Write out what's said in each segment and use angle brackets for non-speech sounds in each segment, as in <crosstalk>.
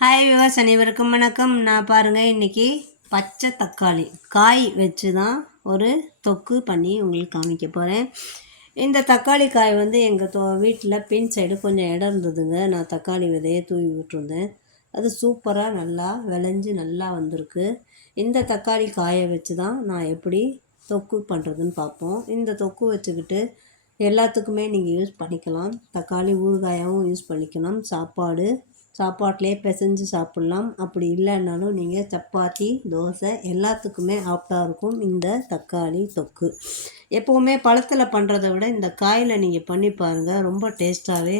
Hi விவாஸ் அனைவருக்கும் வணக்கம். நான் பாருங்கள் இன்றைக்கி பச்சை தக்காளி காய் வச்சு தான் ஒரு தொக்கு பண்ணி உங்களுக்கு காமிக்க போகிறேன் இந்த தக்காளி காய் வந்து எங்கள் தோ வீட்டில் பின் சைடு கொஞ்சம் இடம் இருந்ததுங்க. நான் தக்காளி விதையை தூவி விட்டுருந்தேன். அது சூப்பராக நல்லா விளைஞ்சு நல்லா வந்திருக்கு. இந்த தக்காளி காயை வச்சு தான் நான் எப்படி தொக்கு பண்ணுறதுன்னு பார்ப்போம். இந்த தொக்கு வச்சுக்கிட்டு எல்லாத்துக்குமே நீங்கள் யூஸ் பண்ணிக்கலாம். தக்காளி ஊறுகாயாகவும் யூஸ் பண்ணிக்கலாம். சாப்பாடு சாப்பாட்டிலே பிசைஞ்சு சாப்பிட்லாம். அப்படி இல்லைன்னாலும் நீங்கள் சப்பாத்தி தோசை எல்லாத்துக்குமே ஆப்டாக இருக்கும். இந்த தக்காளி தொக்கு. எப்போவுமே பழத்தில் பண்ணுறத விட இந்த காயில் நீங்கள் பண்ணி பாருங்கள் ரொம்ப டேஸ்ட்டாகவே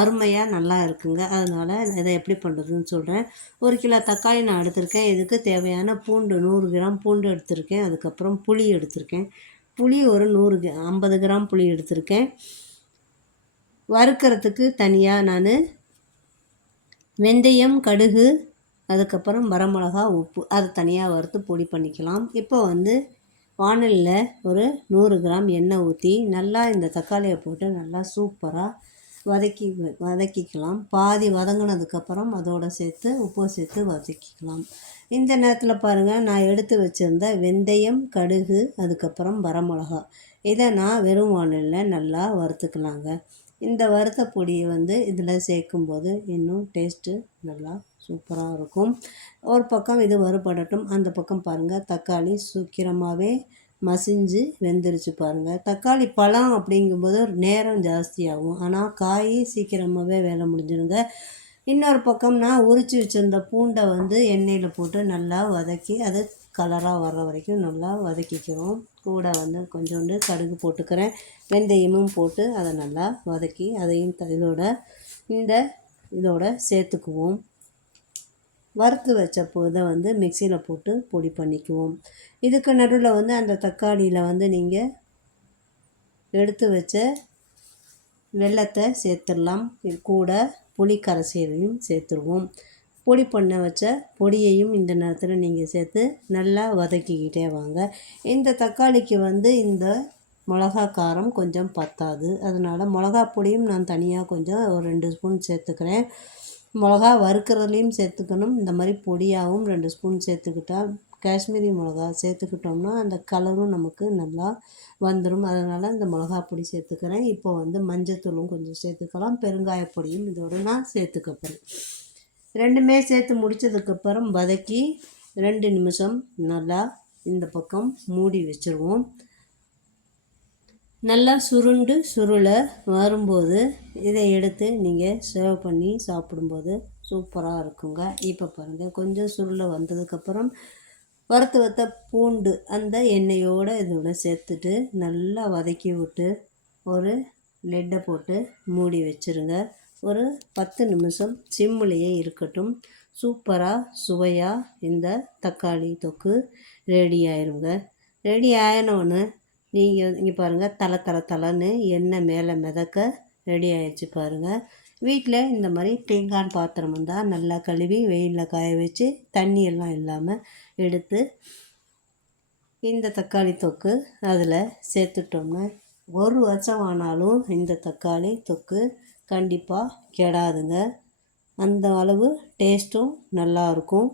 அருமையாக நல்லா இருக்குங்க. அதனால் இதை எப்படி பண்ணுறதுன்னு சொல்கிறேன் ஒரு கிலோ தக்காளி நான் எடுத்திருக்கேன். இதுக்கு தேவையான பூண்டு நூறு கிராம் பூண்டு எடுத்திருக்கேன். அதுக்கப்புறம் புளி எடுத்திருக்கேன். புளி ஒரு நூறு ஐம்பது கிராம் புளி எடுத்திருக்கேன். வறுக்கிறதுக்கு தனியாக நான் வெந்தயம் கடுகு அதுக்கப்புறம் வரமிளகா உப்பு. அதை தனியாக வறுத்து பொடி பண்ணிக்கலாம். இப்போ வந்து வானலில் ஒரு நூறு கிராம் எண்ணெய் ஊற்றி நல்லா இந்த தக்காளியை போட்டு நல்லா சூப்பராக வதக்கி வதக்கிக்கலாம். பாதி வதங்கினதுக்கப்புறம் அதோடு சேர்த்து உப்பு சேர்த்து வதக்கிக்கலாம். இந்த நேரத்தில் பாருங்கள் நான் எடுத்து வச்சுருந்த வெந்தயம் கடுகு அதுக்கப்புறம் வரமிளகா. இதை நான் வெறும் வானலில் நல்லா வறுத்துக்கலாங்க. இந்த வறுத்த பொடியை வந்து இதில் சேர்க்கும்போது இன்னும் டேஸ்ட்டு நல்லா சூப்பராக இருக்கும். ஒரு பக்கம் இது வறுபடட்டும் அந்த பக்கம் பாருங்கள் தக்காளி சீக்கிரமாகவே மசிஞ்சு வெந்துருச்சு பாருங்கள் தக்காளி பழம் அப்படிங்கும்போது நேரம் ஜாஸ்தியாகும். ஆனால் காய் சீக்கிரமாகவே வேலை முடிஞ்சிருங்க. இன்னொரு பக்கம் நான் உரித்து வச்சுருந்த பூண்டை வந்து எண்ணெயில் போட்டு நல்லா வதக்கி அதை கலராக வர்ற வரைக்கும் நல்லா வதக்கிக்கிறோம். கூட வந்து கொஞ்சோண்டு கடுகு போட்டுக்கிறேன். வெந்தயமும் போட்டு அதை நல்லா வதக்கி அதையும் இதோட இந்த இதோட சேர்த்துக்குவோம். வறுத்து வச்ச இதை வந்து மிக்சியில் போட்டு பொடி பண்ணிக்குவோம். இதுக்கு நடுவில் வந்து அந்த தக்காளியில் வந்து நீங்கள் எடுத்து வச்ச வெள்ளத்தை சேர்த்துடலாம். கூட புளி கரைசலையும் சேர்த்துருவோம். பொடி பண்ண வச்ச பொடியையும் இந்த நேரத்தில் நீங்கள் சேர்த்து நல்லா வதக்கிக்கிட்டே வாங்க. இந்த தக்காளிக்கு வந்து இந்த மிளகா காரம் கொஞ்சம் பத்தாது. அதனால் மிளகா பொடியும் நான் தனியாக கொஞ்சம் ஒரு ரெண்டு ஸ்பூன் சேர்த்துக்கிறேன். மிளகா வறுக்கிறதுலையும் சேர்த்துக்கணும். இந்த மாதிரி பொடியாகவும் ரெண்டு ஸ்பூன் சேர்த்துக்கிட்டால் காஷ்மீரி மிளகா சேர்த்துக்கிட்டோம்னா அந்த கலரும் நமக்கு நல்லா வந்துடும் அதனால் இந்த மிளகா பொடி சேர்த்துக்கிறேன். இப்போ வந்து மஞ்சத்தூளும் கொஞ்சம் சேர்த்துக்கலாம். பெருங்காய பொடியும் இதோடு நான் சேர்த்துக்கப்பேன் ரெண்டுமே சேர்த்து முடித்ததுக்கப்புறம் வதக்கி ரெண்டு நிமிஷம் நல்லா இந்த பக்கம் மூடி வச்சுருவோம். நல்லா சுருண்டு சுருளை வரும்போது இதை எடுத்து நீங்கள் சர்வ் பண்ணி சாப்பிடும்போது சூப்பராக இருக்குங்க. இப்போ பாருங்கள் கொஞ்சம் சுருளை வந்ததுக்கப்புறம் வறுத்து வத்த பூண்டு அந்த எண்ணெயோடு இதோட சேர்த்துட்டு நல்லா வதக்கி விட்டு ஒரு லெட்டை போட்டு மூடி வச்சுருங்க. ஒரு பத்து நிமிஷம் சிம்முலேயே இருக்கட்டும். சூப்பராக சுவையாக இந்த தக்காளி தொக்கு ரெடி ஆயிருங்க. ரெடி ஆயினோன்னு நீங்கள் இங்கே பாருங்கள் தலை தலை தலைன்னு எண்ணெய் மேலே மிதக்க ரெடி ஆயிடுச்சு பாருங்கள் வீட்டில் இந்த மாதிரி தேங்காய் பாத்திரம் இருந்தால் நல்லா கழுவி வெயிலில் காய வச்சு தண்ணியெல்லாம் இல்லாமல் எடுத்து இந்த தக்காளி தொக்கு அதில் சேர்த்துட்டோம்னா ஒரு வருஷம் ஆனாலும் இந்த தக்காளி தொக்கு கண்டிப்பாக கெடாதுங்க. அந்த அளவு டேஸ்ட்டும் நல்லாயிருக்கும்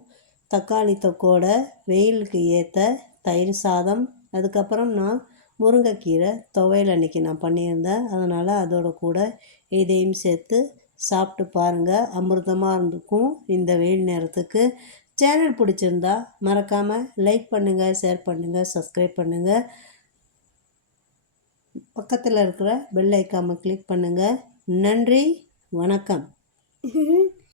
தக்காளி தொக்கோட வெயிலுக்கு ஏற்ற தயிர் சாதம் அதுக்கப்புறம் நான் முருங்கைக்கீரை துவையல் அன்றைக்கி நான் பண்ணியிருந்தேன். அதனால் அதோட கூட இதையும் சேர்த்து சாப்பிட்டு பாருங்கள் அமிர்தமாக இருந்துக்கும் இந்த வெயில் நேரத்துக்கு. சேனல் பிடிச்சிருந்தா மறக்காமல் லைக் பண்ணுங்கள் ஷேர் பண்ணுங்கள் சப்ஸ்கிரைப் பண்ணுங்கள் பக்கத்தில் இருக்கிற பெல் ஐக்காமை கிளிக் பண்ணுங்கள் நன்றி வணக்கம். <laughs>